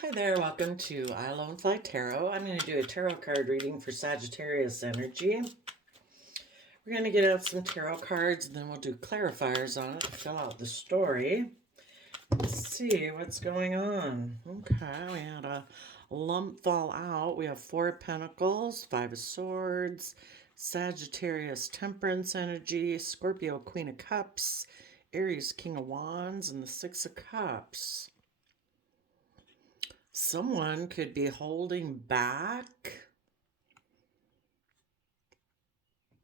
Hi there, welcome to I Alone Fly Tarot. I'm going to do a tarot card reading for Sagittarius energy. We're going to get out some tarot cards and then we'll do clarifiers on it to fill out the story. Let's see what's going on. Okay, we had a lump fall out. We have Four of Pentacles, Five of Swords, Sagittarius Temperance energy, Scorpio Queen of Cups, Aries King of Wands, and the Six of Cups. Someone could be holding back.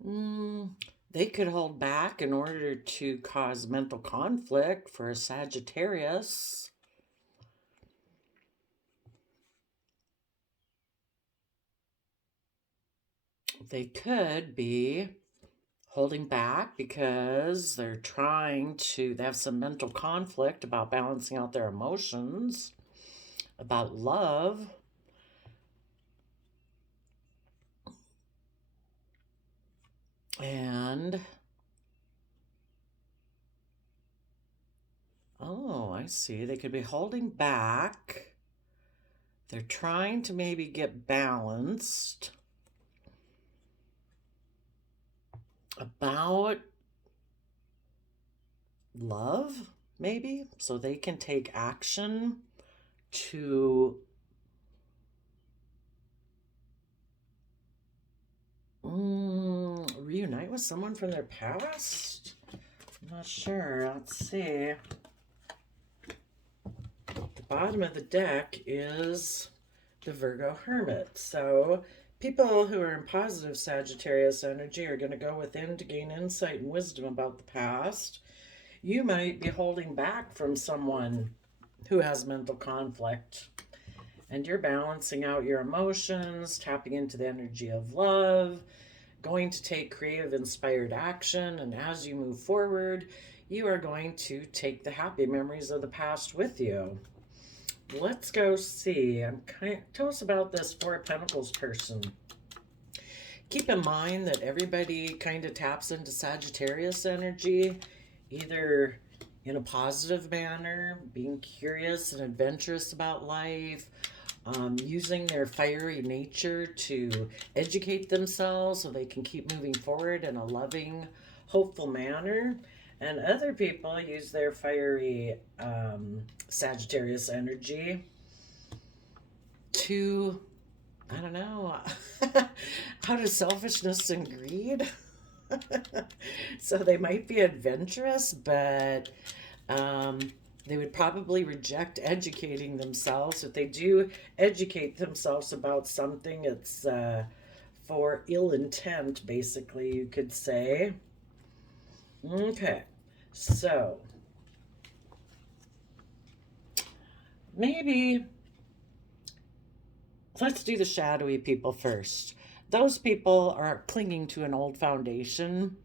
They could hold back in order to cause mental conflict for a Sagittarius. They could be holding back because they have some mental conflict about balancing out their emotions, about love. And, oh, I see. They could be holding back. They're trying to maybe get balanced about love, maybe, so they can take action to reunite with someone from their past. I'm not sure. Let's see. The bottom of the deck is the Virgo Hermit. So people who are in positive Sagittarius energy are going to go within to gain insight and wisdom about the past. You might be holding back from someone who has mental conflict, and you're balancing out your emotions, tapping into the energy of love, going to take creative, inspired action, and as you move forward, you are going to take the happy memories of the past with you. Let's go see. Tell us about this Four of Pentacles person. Keep in mind that everybody kind of taps into Sagittarius energy, either in a positive manner, being curious and adventurous about life, using their fiery nature to educate themselves so they can keep moving forward in a loving, hopeful manner. And other people use their fiery Sagittarius energy to, I don't know, out of selfishness and greed. So they might be adventurous, but they would probably reject educating themselves. If they do educate themselves about something, it's for ill intent, basically, you could say. Okay, so maybe let's do the shadowy people first. Those people are clinging to an old foundation,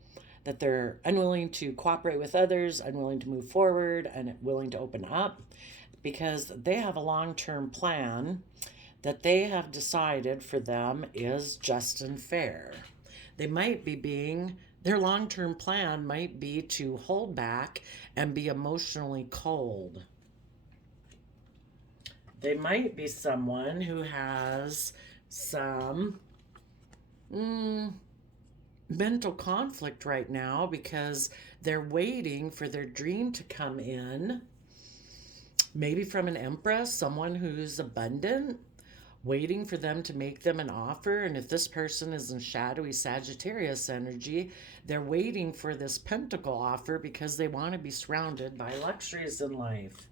that they're unwilling to cooperate with others, unwilling to move forward, and willing to open up because they have a long-term plan that they have decided for them is just and fair. They might be their long-term plan might be to hold back and be emotionally cold. They might be someone who has some mental conflict right now because they're waiting for their dream to come in. Maybe from an empress, someone who's abundant, waiting for them to make them an offer. And if this person is in shadowy Sagittarius energy, they're waiting for this pentacle offer because they want to be surrounded by luxuries in life.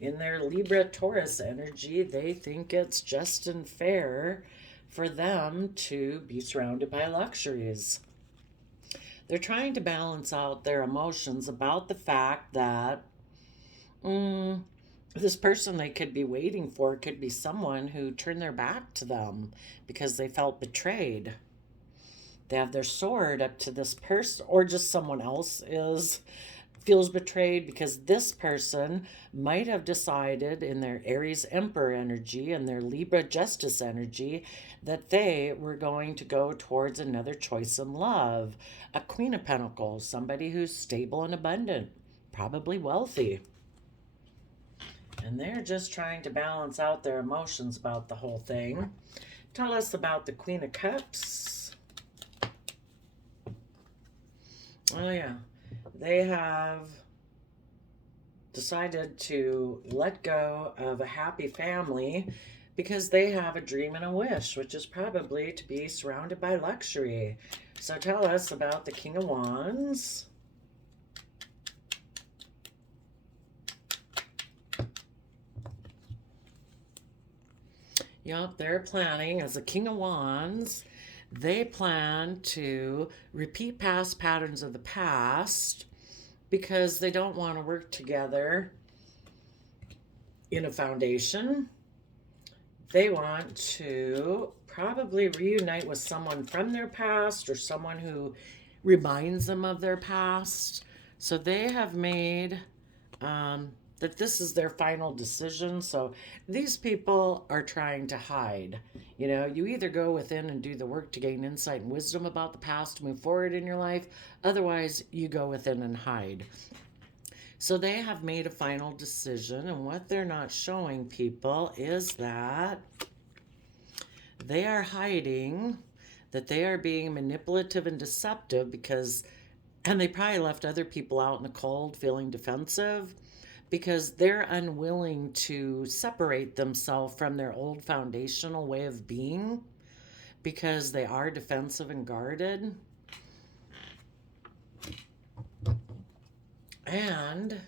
In their Libra Taurus energy, they think it's just and fair for them to be surrounded by luxuries. They're trying to balance out their emotions about the fact that this person they could be waiting for could be someone who turned their back to them because they felt betrayed. They have their sword up to this person, or just someone else feels betrayed because this person might have decided in their Aries Emperor energy and their Libra Justice energy that they were going to go towards another choice in love. A Queen of Pentacles, somebody who's stable and abundant, probably wealthy. And they're just trying to balance out their emotions about the whole thing. Tell us about the Queen of Cups. Oh, yeah. They have decided to let go of a happy family because they have a dream and a wish, which is probably to be surrounded by luxury. So tell us about the King of Wands. Yep, they're planning as a King of Wands. They plan to repeat past patterns of the past because they don't want to work together in a foundation. They want to probably reunite with someone from their past or someone who reminds them of their past. So they have made that this is their final decision. So these people are trying to hide. You know, you either go within and do the work to gain insight and wisdom about the past to move forward in your life. Otherwise, you go within and hide. So they have made a final decision, and what they're not showing people is that they are hiding, that they are being manipulative and deceptive because, and they probably left other people out in the cold feeling defensive because they're unwilling to separate themselves from their old foundational way of being because they are defensive and guarded. And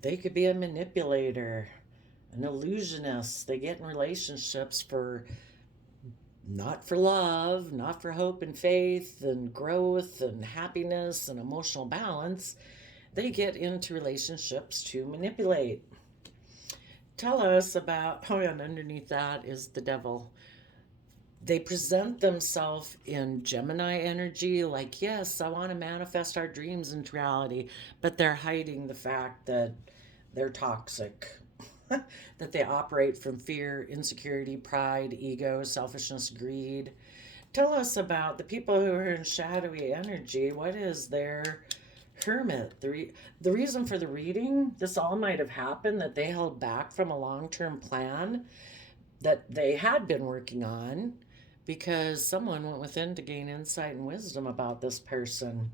they could be a manipulator, an illusionist. They get in relationships for not for love, not for hope and faith and growth and happiness and emotional balance. They get into relationships to manipulate. Tell us about, oh, and underneath that is the devil. They present themselves in Gemini energy, like, yes, I want to manifest our dreams into reality, but they're hiding the fact that they're toxic, that they operate from fear, insecurity, pride, ego, selfishness, greed. Tell us about the people who are in shadowy energy. What is their Hermit? The reason for the reading, this all might have happened that they held back from a long-term plan that they had been working on because someone went within to gain insight and wisdom about this person.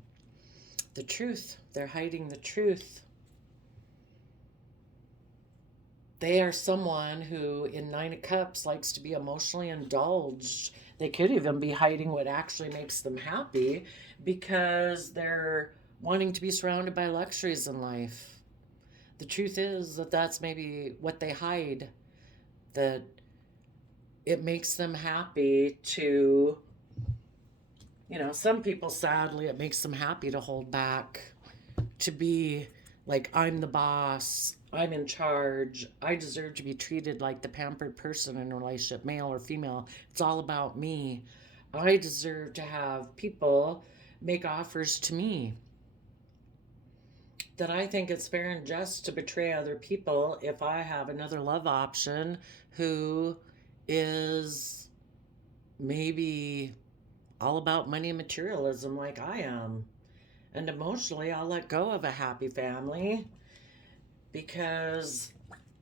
The truth. They're hiding the truth. They are someone who, in Nine of Cups, likes to be emotionally indulged. They could even be hiding what actually makes them happy because they're wanting to be surrounded by luxuries in life. The truth is that that's maybe what they hide, that it makes them happy to, you know, some people, sadly, it makes them happy to hold back, to be like, I'm the boss, I'm in charge, I deserve to be treated like the pampered person in a relationship, male or female. It's all about me. I deserve to have people make offers to me. That I think it's fair and just to betray other people if I have another love option who is maybe all about money and materialism like I am. And emotionally, I'll let go of a happy family because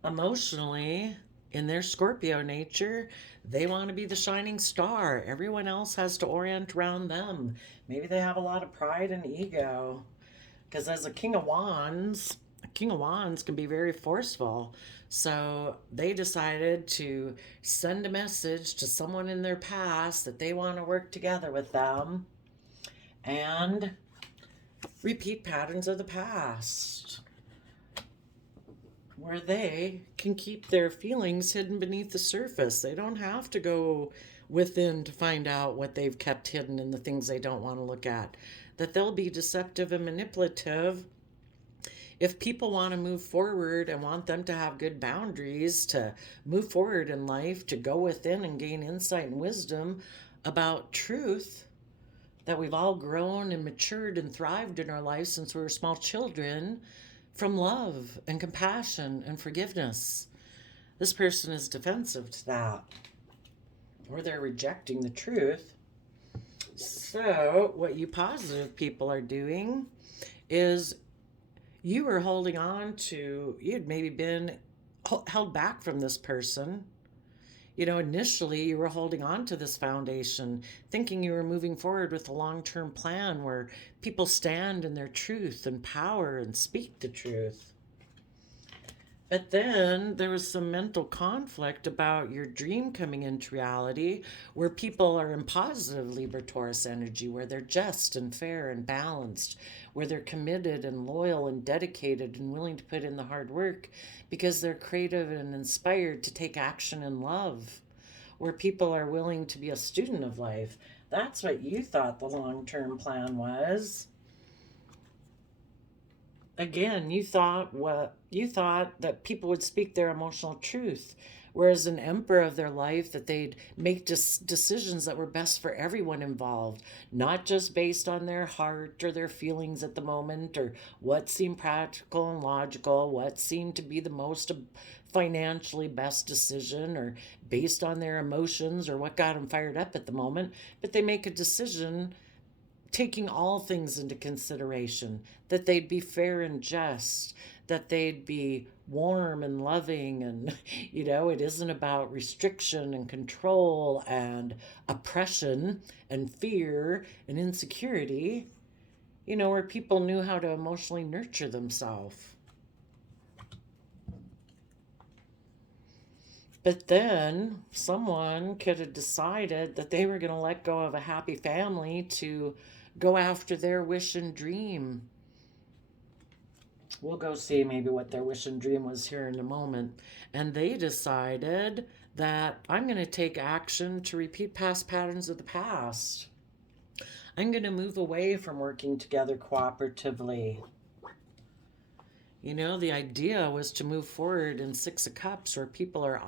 emotionally, in their Scorpio nature, they want to be the shining star. Everyone else has to orient around them. Maybe they have a lot of pride and ego. Because as a King of Wands can be very forceful. So they decided to send a message to someone in their past that they want to work together with them and repeat patterns of the past where they can keep their feelings hidden beneath the surface. They don't have to go within to find out what they've kept hidden and the things they don't want to look at. That they'll be deceptive and manipulative if people want to move forward and want them to have good boundaries to move forward in life, to go within and gain insight and wisdom about truth, that we've all grown and matured and thrived in our life since we were small children from love and compassion and forgiveness. This person is defensive to that, or they're rejecting the truth. So what you positive people are doing is you were holding on to, you'd maybe been held back from this person. You know, initially you were holding on to this foundation, thinking you were moving forward with a long term plan where people stand in their truth and power and speak the truth. But then there was some mental conflict about your dream coming into reality, where people are in positive Libra Taurus energy, where they're just and fair and balanced, where they're committed and loyal and dedicated and willing to put in the hard work because they're creative and inspired to take action in love, where people are willing to be a student of life. That's what you thought the long term plan was. Again, you thought that people would speak their emotional truth, whereas an emperor of their life, that they'd make decisions that were best for everyone involved, not just based on their heart or their feelings at the moment, or what seemed practical and logical, what seemed to be the most financially best decision, or based on their emotions or what got them fired up at the moment. But they make a decision taking all things into consideration, that they'd be fair and just, that they'd be warm and loving. And, it isn't about restriction and control and oppression and fear and insecurity, where people knew how to emotionally nurture themselves. But then someone could have decided that they were going to let go of a happy family to go after their wish and dream. We'll go see maybe what their wish and dream was here in a moment. And they decided that I'm going to take action to repeat past patterns of the past. I'm going to move away from working together cooperatively. The idea was to move forward in Six of Cups, where people are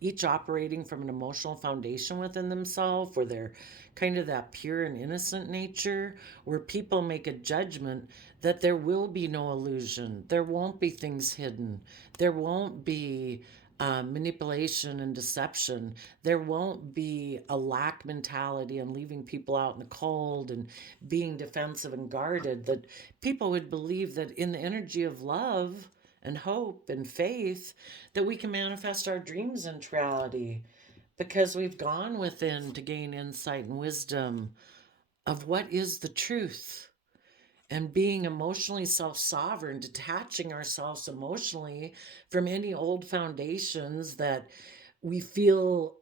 each operating from an emotional foundation within themselves, where they're kind of that pure and innocent nature, where people make a judgment that there will be no illusion, there won't be things hidden, there won't be manipulation and deception, there won't be a lack mentality and leaving people out in the cold and being defensive and guarded, that people would believe that in the energy of love and hope and faith, that we can manifest our dreams into reality, because we've gone within to gain insight and wisdom of what is the truth, and being emotionally self-sovereign, detaching ourselves emotionally from any old foundations that we feel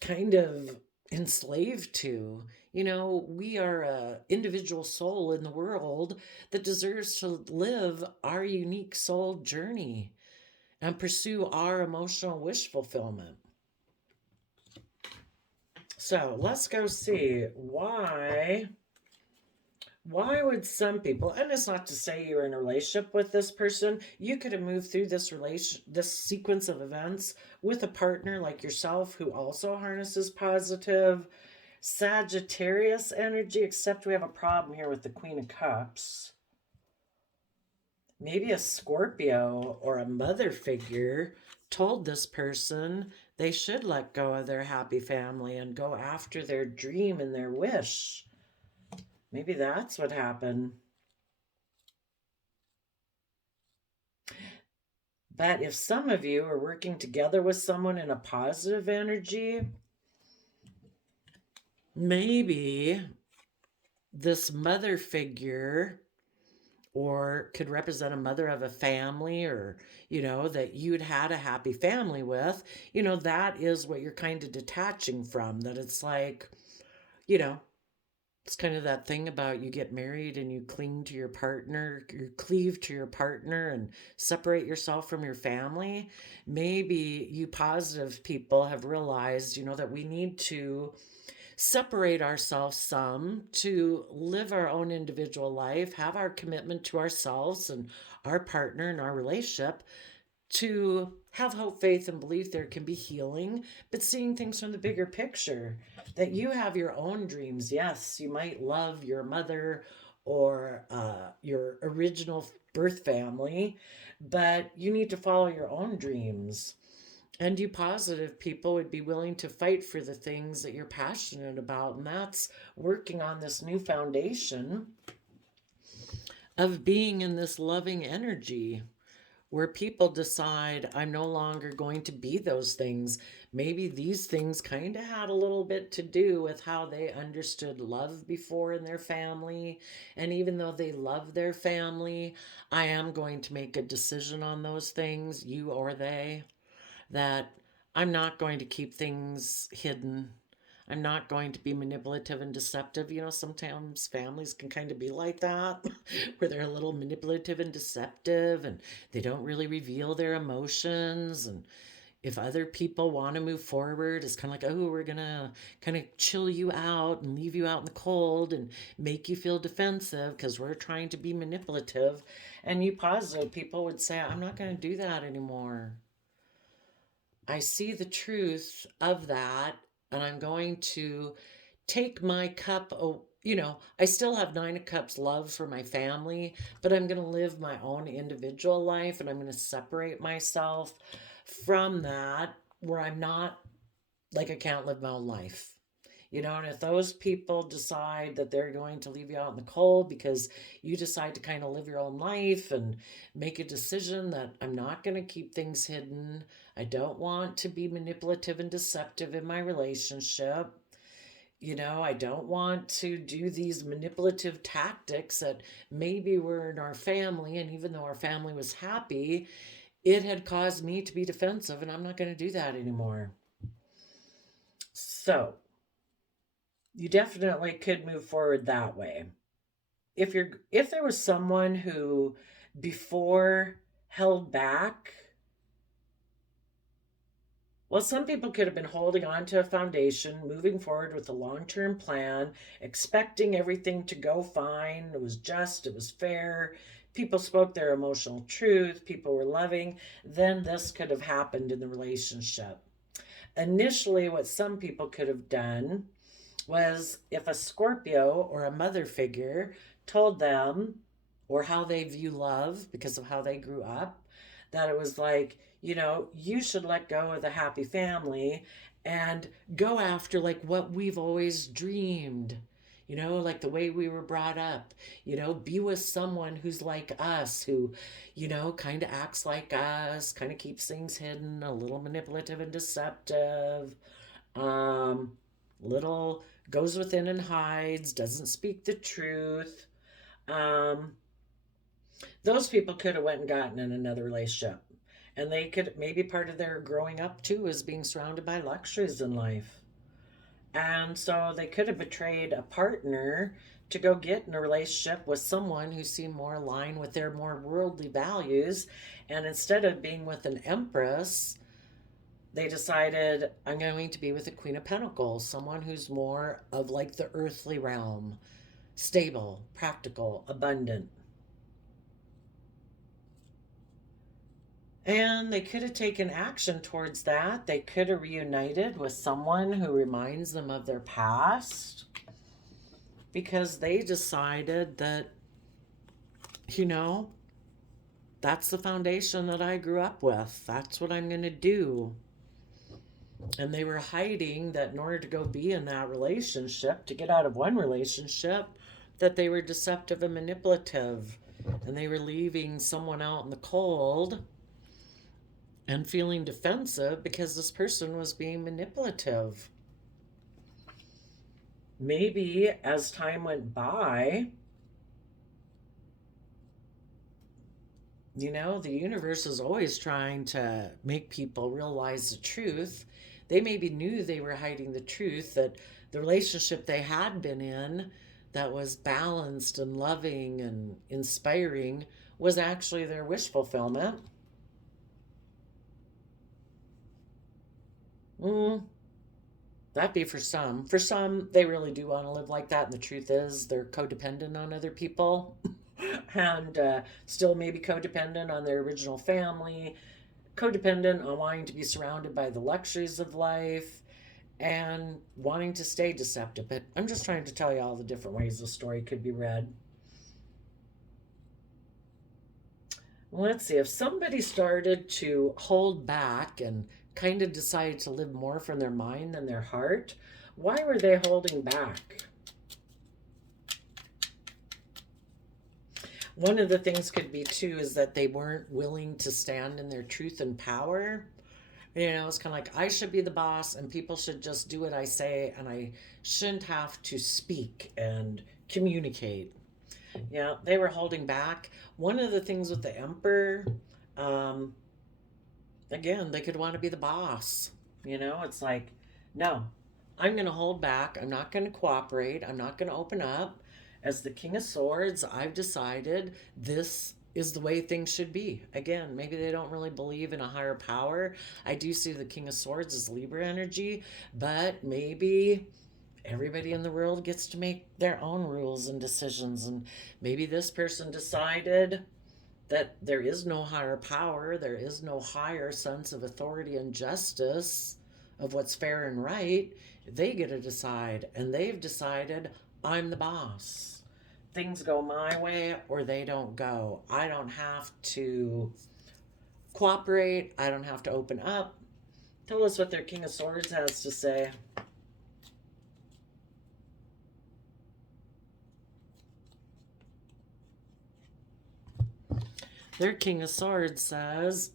kind of enslaved to. We are a individual soul in the world that deserves to live our unique soul journey and pursue our emotional wish fulfillment. So let's go see why would some people, and it's not to say you're in a relationship with this person, you could have moved through this sequence of events with a partner like yourself who also harnesses positive Sagittarius energy, except we have a problem here with the Queen of Cups. Maybe a Scorpio or a mother figure told this person they should let go of their happy family and go after their dream and their wish. Maybe that's what happened. But if some of you are working together with someone in a positive energy, maybe this mother figure, or could represent a mother of a family, or, that you'd had a happy family with, that is what you're kind of detaching from. That it's like, it's kind of that thing about you get married and you cling to your partner, you cleave to your partner and separate yourself from your family. Maybe you positive people have realized, that we need to separate ourselves some to live our own individual life, have our commitment to ourselves and our partner and our relationship, to have hope, faith, and belief there can be healing, but seeing things from the bigger picture, that you have your own dreams. Yes, you might love your mother or your original birth family, but you need to follow your own dreams. And you positive people would be willing to fight for the things that you're passionate about, and that's working on this new foundation of being in this loving energy, where people decide I'm no longer going to be those things. Maybe these things kind of had a little bit to do with how they understood love before in their family. And even though they love their family, I am going to make a decision on those things, you or they, that I'm not going to keep things hidden. I'm not going to be manipulative and deceptive. You know, sometimes families can kind of be like that, where they're a little manipulative and deceptive and they don't really reveal their emotions. And if other people want to move forward, it's kind of like, oh, we're going to kind of chill you out and leave you out in the cold and make you feel defensive because we're trying to be manipulative. And you positive people would say, I'm not going to do that anymore. I see the truth of that, and I'm going to take my cup. You know, I still have Nine of Cups love for my family, but I'm going to live my own individual life, and I'm going to separate myself from that, where I'm not like I can't live my own life. You know, and if those people decide that they're going to leave you out in the cold because you decide to kind of live your own life and make a decision that I'm not going to keep things hidden, I don't want to be manipulative and deceptive in my relationship. You know, I don't want to do these manipulative tactics that maybe were in our family. And even though our family was happy, it had caused me to be defensive, and I'm not going to do that anymore. So, you definitely could move forward that way. If there was someone who before held back, well, some people could have been holding on to a foundation, moving forward with a long-term plan, expecting everything to go fine. It was just, it was fair. People spoke their emotional truth, people were loving. Then this could have happened in the relationship. Initially, what some people could have done was if a Scorpio or a mother figure told them, or how they view love because of how they grew up, that it was like, you know, you should let go of the happy family and go after like what we've always dreamed. You know, like the way we were brought up, you know, be with someone who's like us, who, you know, kind of acts like us, kind of keeps things hidden, a little manipulative and deceptive, um, little goes within and hides, doesn't speak the truth. Um, those people could have went and gotten in another relationship. And they could, maybe part of their growing up too is being surrounded by luxuries in life. And so they could have betrayed a partner to go get in a relationship with someone who seemed more aligned with their more worldly values. And instead of being with an empress, they decided, I'm going to be with the Queen of Pentacles, someone who's more of like the earthly realm, stable, practical, abundant. And they could have taken action towards that. They could have reunited with someone who reminds them of their past because they decided that, you know, that's the foundation that I grew up with. That's what I'm going to do. And they were hiding that in order to go be in that relationship, to get out of one relationship, that they were deceptive and manipulative. And they were leaving someone out in the cold and feeling defensive because this person was being manipulative. Maybe as time went by, you know, the universe is always trying to make people realize the truth. They maybe knew they were hiding the truth, that the relationship they had been in that was balanced and loving and inspiring was actually their wish fulfillment. Mm, that'd be for some. For some, they really do want to live like that, and the truth is they're codependent on other people and still maybe codependent on their original family, codependent on wanting to be surrounded by the luxuries of life and wanting to stay deceptive. But I'm just trying to tell you all the different ways the story could be read. Let's see, if somebody started to hold back and kind of decided to live more from their mind than their heart, why were they holding back? One of the things could be too is that they weren't willing to stand in their truth and power. You know, it's kind of like I should be the boss and people should just do what I say and I shouldn't have to speak and communicate. Yeah, they were holding back. One of the things with the emperor, um, again, they could want to be the boss. You know, it's like, no, I'm going to hold back. I'm not going to cooperate. I'm not going to open up. As the King of Swords, I've decided this is the way things should be. Again, maybe they don't really believe in a higher power. I do see the King of Swords as Libra energy, but maybe everybody in the world gets to make their own rules and decisions. And maybe this person decided that there is no higher power, there is no higher sense of authority and justice of what's fair and right. They get to decide, and they've decided I'm the boss. Things go my way or they don't go. I don't have to cooperate, I don't have to open up. Tell us what their King of Swords has to say. Their King of Swords says,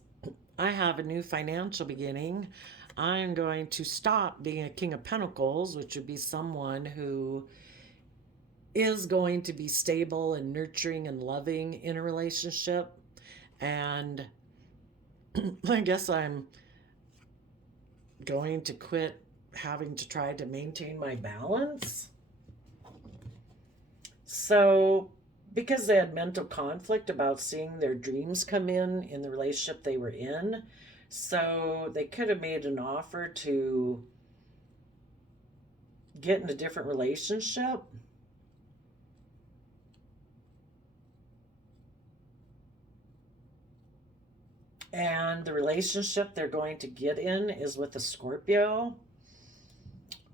I have a new financial beginning. I'm going to stop being a King of Pentacles, which would be someone who is going to be stable and nurturing and loving in a relationship. And I guess I'm going to quit having to try to maintain my balance. So because they had mental conflict about seeing their dreams come in the relationship they were in. So they could have made an offer to get in a different relationship. And the relationship they're going to get in is with a Scorpio,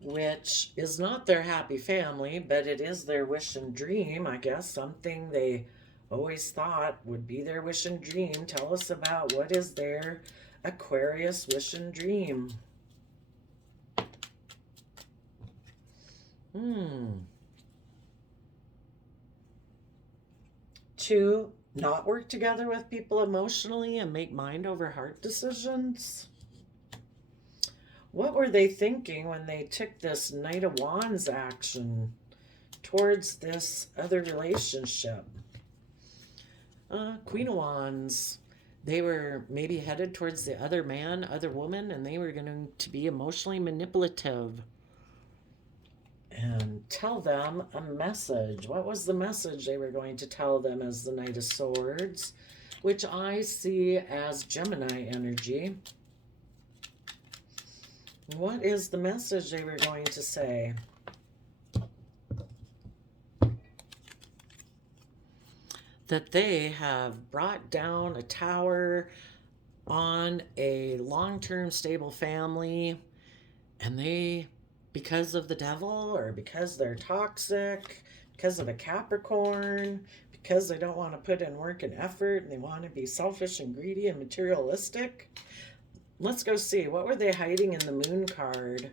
which is not their happy family, but it is their wish and dream, I guess, something they always thought would be their wish and dream. Tell us about what is their Aquarius wish and dream. To not work together with people emotionally and make mind over heart decisions. What were they thinking when they took this Knight of Wands action towards this other relationship? Queen of Wands. They were maybe headed towards the other man, other woman, and they were going to be emotionally manipulative. And tell them a message. What was the message they were going to tell them as the Knight of Swords, which I see as Gemini energy? What is the message they were going to say? That they have brought down a tower on a long-term stable family, and they, because of the devil, or because they're toxic, because of a Capricorn, because they don't want to put in work and effort, and they want to be selfish and greedy and materialistic. Let's go see. What were they hiding in the Moon card?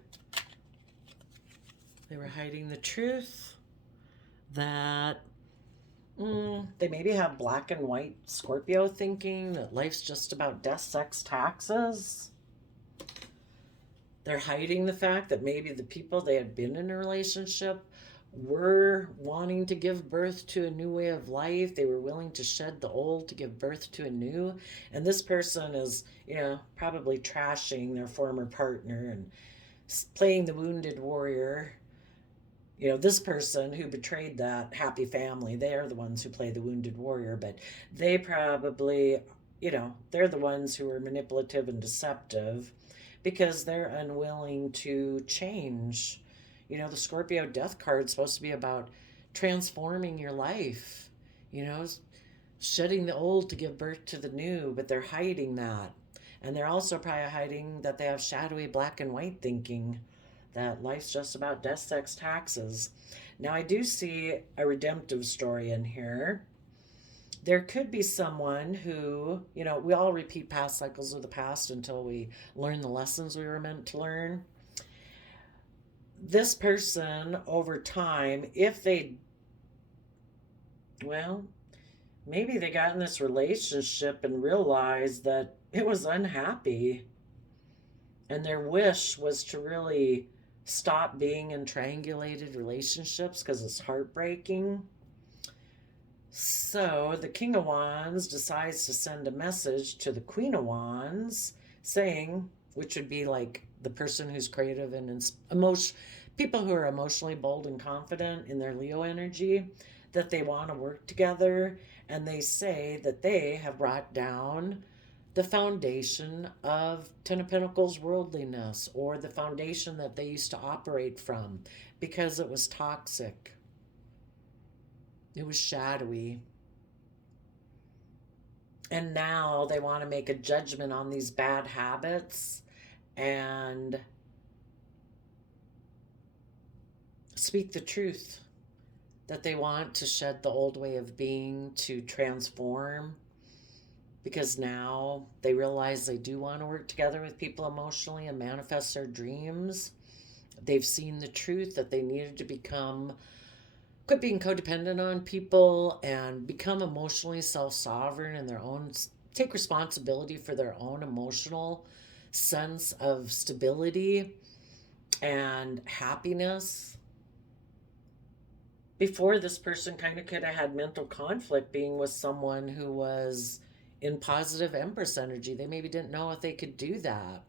They were hiding the truth that they maybe have black and white Scorpio thinking that life's just about death, sex, taxes. They're hiding the fact that maybe the people they had been in a relationship were wanting to give birth to a new way of life. They were willing to shed the old to give birth to a new. And this person is, probably trashing their former partner and playing the wounded warrior. This person who betrayed that happy family, they are the ones who play the wounded warrior, but they probably, they're the ones who are manipulative and deceptive because they're unwilling to change. The Scorpio death card is supposed to be about transforming your life, shedding the old to give birth to the new, but they're hiding that. And they're also probably hiding that they have shadowy black and white thinking, that life's just about death, sex, taxes. Now, I do see a redemptive story in here. There could be someone who, we all repeat past cycles of the past until we learn the lessons we were meant to learn. This person, over time, if they, maybe they got in this relationship and realized that it was unhappy, and their wish was to really stop being in triangulated relationships because it's heartbreaking. So the King of Wands decides to send a message to the Queen of Wands saying, which would be like the person who's creative and people who are emotionally bold and confident in their Leo energy, that they want to work together. And they say that they have brought down the foundation of Ten of Pentacles worldliness, or the foundation that they used to operate from, because it was toxic. It was shadowy. And now they want to make a judgment on these bad habits and speak the truth, that they want to shed the old way of being to transform, because now they realize they do want to work together with people emotionally and manifest their dreams. They've seen the truth that they needed to quit being codependent on people and become emotionally self-sovereign in their own, take responsibility for their own emotional sense of stability and happiness. Before, this person kind of could have had mental conflict being with someone who was in positive Empress energy. They maybe didn't know if they could do that.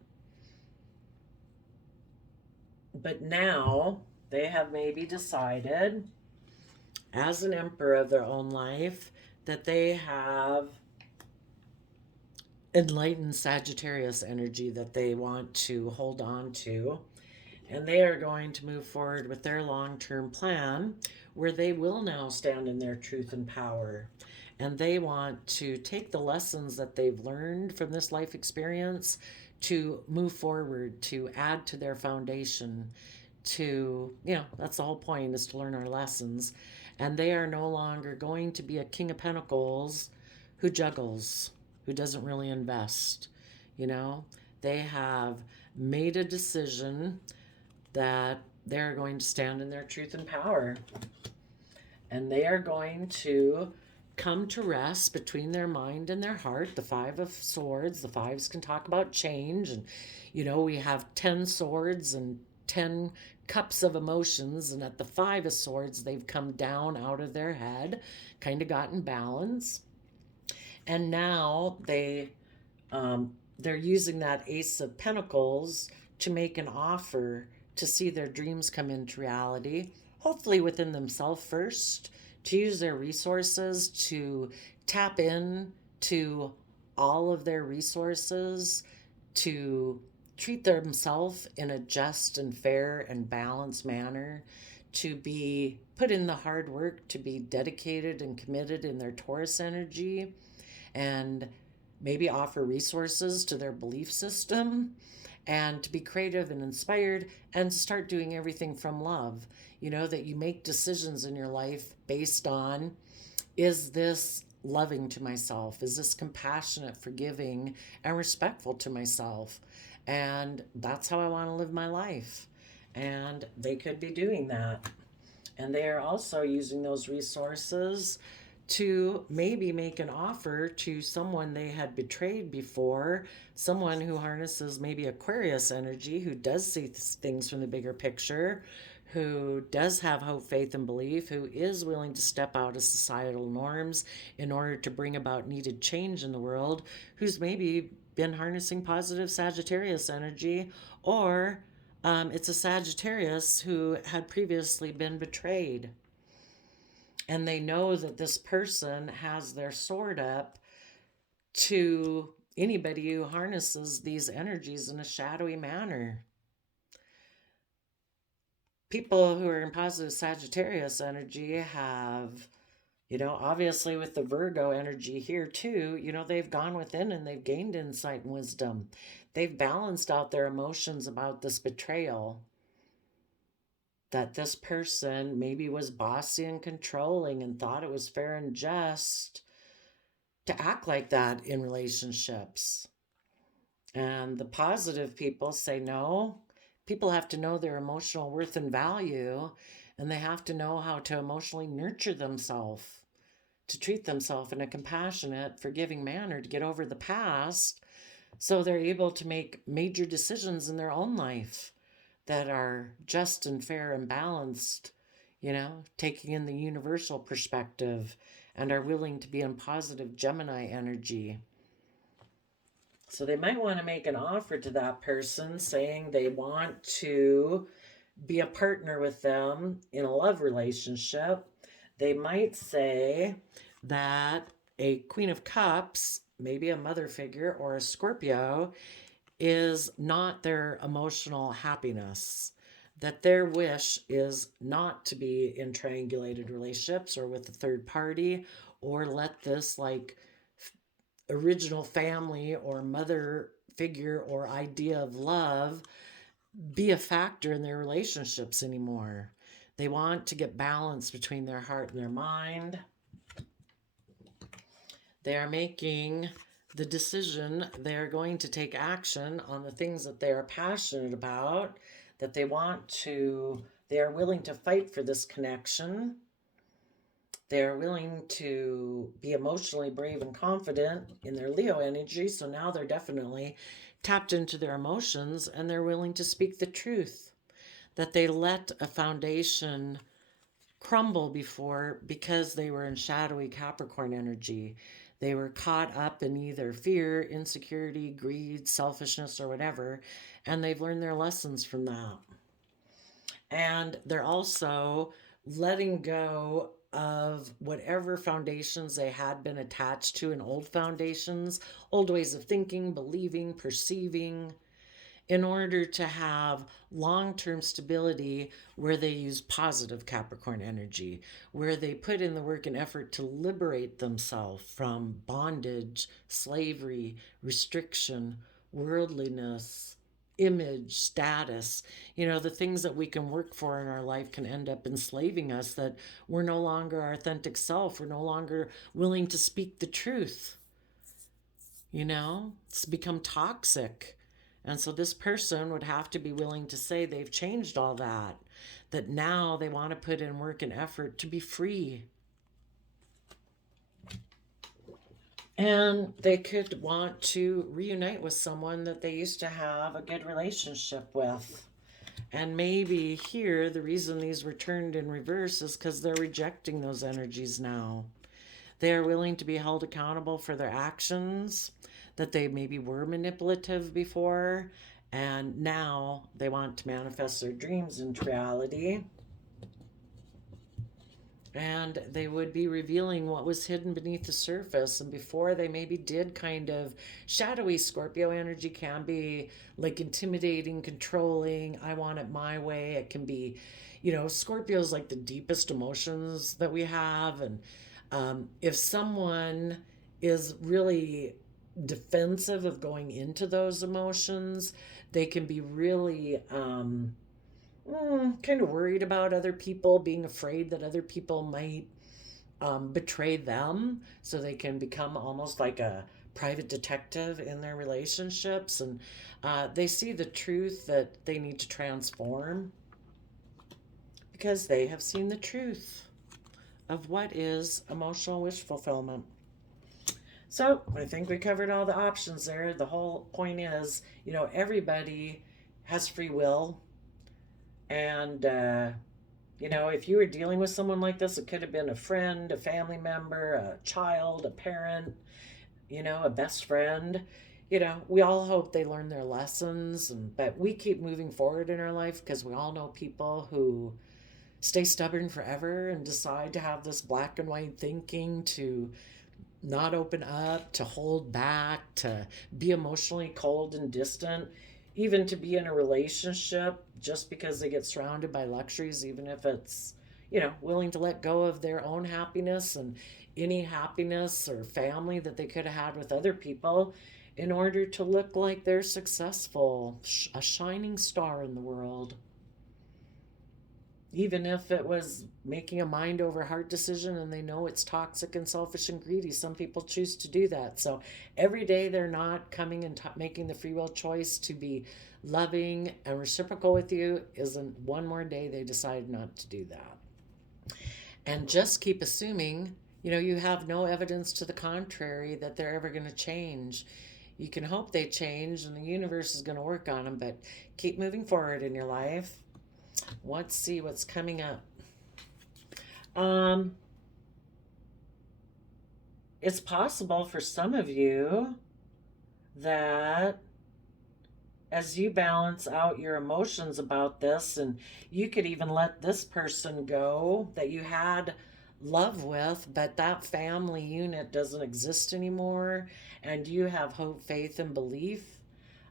But now they have maybe decided, as an emperor of their own life, that they have enlightened Sagittarius energy that they want to hold on to. And they are going to move forward with their long-term plan, where they will now stand in their truth and power. And they want to take the lessons that they've learned from this life experience to move forward, to add to their foundation, that's the whole point, is to learn our lessons. And they are no longer going to be a King of Pentacles who juggles, who doesn't really invest. They have made a decision that they're going to stand in their truth and power. And they are going to come to rest between their mind and their heart. The Five of Swords, the fives can talk about change. And, we have 10 swords and 10 cups of emotions. And at the Five of Swords, they've come down out of their head, kind of gotten balance. And now they're using that Ace of Pentacles to make an offer to see their dreams come into reality, hopefully within themselves first, to use their resources to tap in to all of their resources, to treat themselves in a just and fair and balanced manner, to be put in the hard work, to be dedicated and committed in their Taurus energy, and maybe offer resources to their belief system, and to be creative and inspired, and to start doing everything from love. That you make decisions in your life based on, is this loving to myself? Is this compassionate, forgiving, and respectful to myself? And that's how I want to live my life. And they could be doing that. And they are also using those resources to maybe make an offer to someone they had betrayed before, someone who harnesses maybe Aquarius energy, who does see things from the bigger picture, who does have hope, faith, and belief, who is willing to step out of societal norms in order to bring about needed change in the world, who's maybe been harnessing positive Sagittarius energy, or it's a Sagittarius who had previously been betrayed. And they know that this person has their sword up to anybody who harnesses these energies in a shadowy manner. People who are in positive Sagittarius energy have, obviously with the Virgo energy here too, they've gone within and they've gained insight and wisdom. They've balanced out their emotions about this betrayal, that this person maybe was bossy and controlling and thought it was fair and just to act like that in relationships. And the positive people say, no, people have to know their emotional worth and value, and they have to know how to emotionally nurture themselves to treat themselves in a compassionate, forgiving manner to get over the past, so they're able to make major decisions in their own life that are just and fair and balanced, taking in the universal perspective, and are willing to be in positive Gemini energy. So they might want to make an offer to that person saying they want to be a partner with them in a love relationship. They might say that a Queen of Cups, maybe a mother figure or a Scorpio, is not their emotional happiness, that their wish is not to be in triangulated relationships or with a third party, or let this original family or mother figure or idea of love be a factor in their relationships anymore. They want to get balance between their heart and their mind. They are making the decision, they are going to take action on the things that they are passionate about, that they are willing to fight for this connection. They're willing to be emotionally brave and confident in their Leo energy. So now they're definitely tapped into their emotions, and they're willing to speak the truth. That they let a foundation crumble before because they were in shadowy Capricorn energy. They were caught up in either fear, insecurity, greed, selfishness, or whatever, and they've learned their lessons from that. And they're also letting go of whatever foundations they had been attached to in old foundations, old ways of thinking, believing, perceiving, in order to have long-term stability where they use positive Capricorn energy, where they put in the work and effort to liberate themselves from bondage, slavery, restriction, worldliness, image, status. The things that we can work for in our life can end up enslaving us, that we're no longer our authentic self. We're no longer willing to speak the truth. It's become toxic. And so this person would have to be willing to say they've changed all that, that now they want to put in work and effort to be free. And they could want to reunite with someone that they used to have a good relationship with. And maybe here, the reason these were turned in reverse is because they're rejecting those energies now. They are willing to be held accountable for their actions, that they maybe were manipulative before, and now they want to manifest their dreams into reality. And they would be revealing what was hidden beneath the surface. And before, they maybe did kind of shadowy Scorpio energy can be like intimidating, controlling. I want it my way. It can be, Scorpio's like the deepest emotions that we have. And if someone is really defensive of going into those emotions, they can be really kind of worried about other people, being afraid that other people might betray them, so they can become almost like a private detective in their relationships. And they see the truth that they need to transform because they have seen the truth of what is emotional wish fulfillment. So I think we covered all the options there. The whole point is, everybody has free will. And, if you were dealing with someone like this, it could have been a friend, a family member, a child, a parent, a best friend. We all hope they learn their lessons, but we keep moving forward in our life because we all know people who stay stubborn forever and decide to have this black and white thinking, to not open up, to hold back, to be emotionally cold and distant, even to be in a relationship just because they get surrounded by luxuries, even if it's, willing to let go of their own happiness and any happiness or family that they could have had with other people in order to look like they're successful, a shining star in the world. Even if it was making a mind over heart decision and they know it's toxic and selfish and greedy, some people choose to do that. So every day they're not coming and making the free will choice to be loving and reciprocal with you, isn't one more day they decide not to do that. And just keep assuming You know, you have no evidence to the contrary that they're ever going to change. You can hope they change and the universe is going to work on them, but keep moving forward in your life. Let's see what's coming up. Um, it's possible for some of you that as you balance out your emotions about this, and you could even let this person go that you had love with, but that family unit doesn't exist anymore, and you have hope, faith, and belief.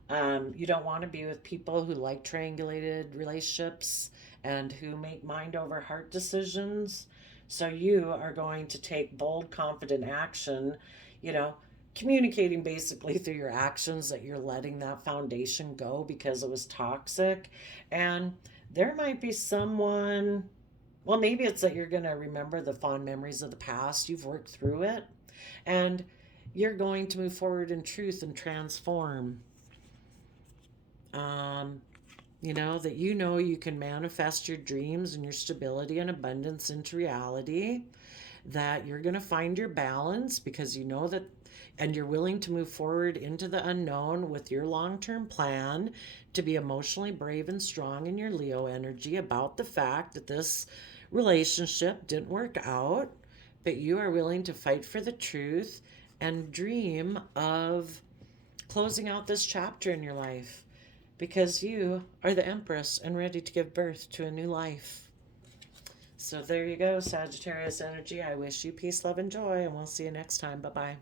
You don't want to be with people who like triangulated relationships and who make mind over heart decisions. So you are going to take bold, confident action, you know, communicating basically through your actions that you're letting that foundation go because it was toxic. And there might be someone, well, maybe it's that you're going to remember the fond memories of the past, you've worked through it, and you're going to move forward in truth and transform. Um, that you can manifest your dreams and your stability and abundance into reality, that you're going to find your balance because you know that, and you're willing to move forward into the unknown with your long term plan to be emotionally brave and strong in your Leo energy about the fact that this relationship didn't work out, but you are willing to fight for the truth and dream of closing out this chapter in your life because you are the Empress and ready to give birth to a new life. So there you go, Sagittarius energy. I wish you peace, love, and joy, and we'll see you next time. Bye bye.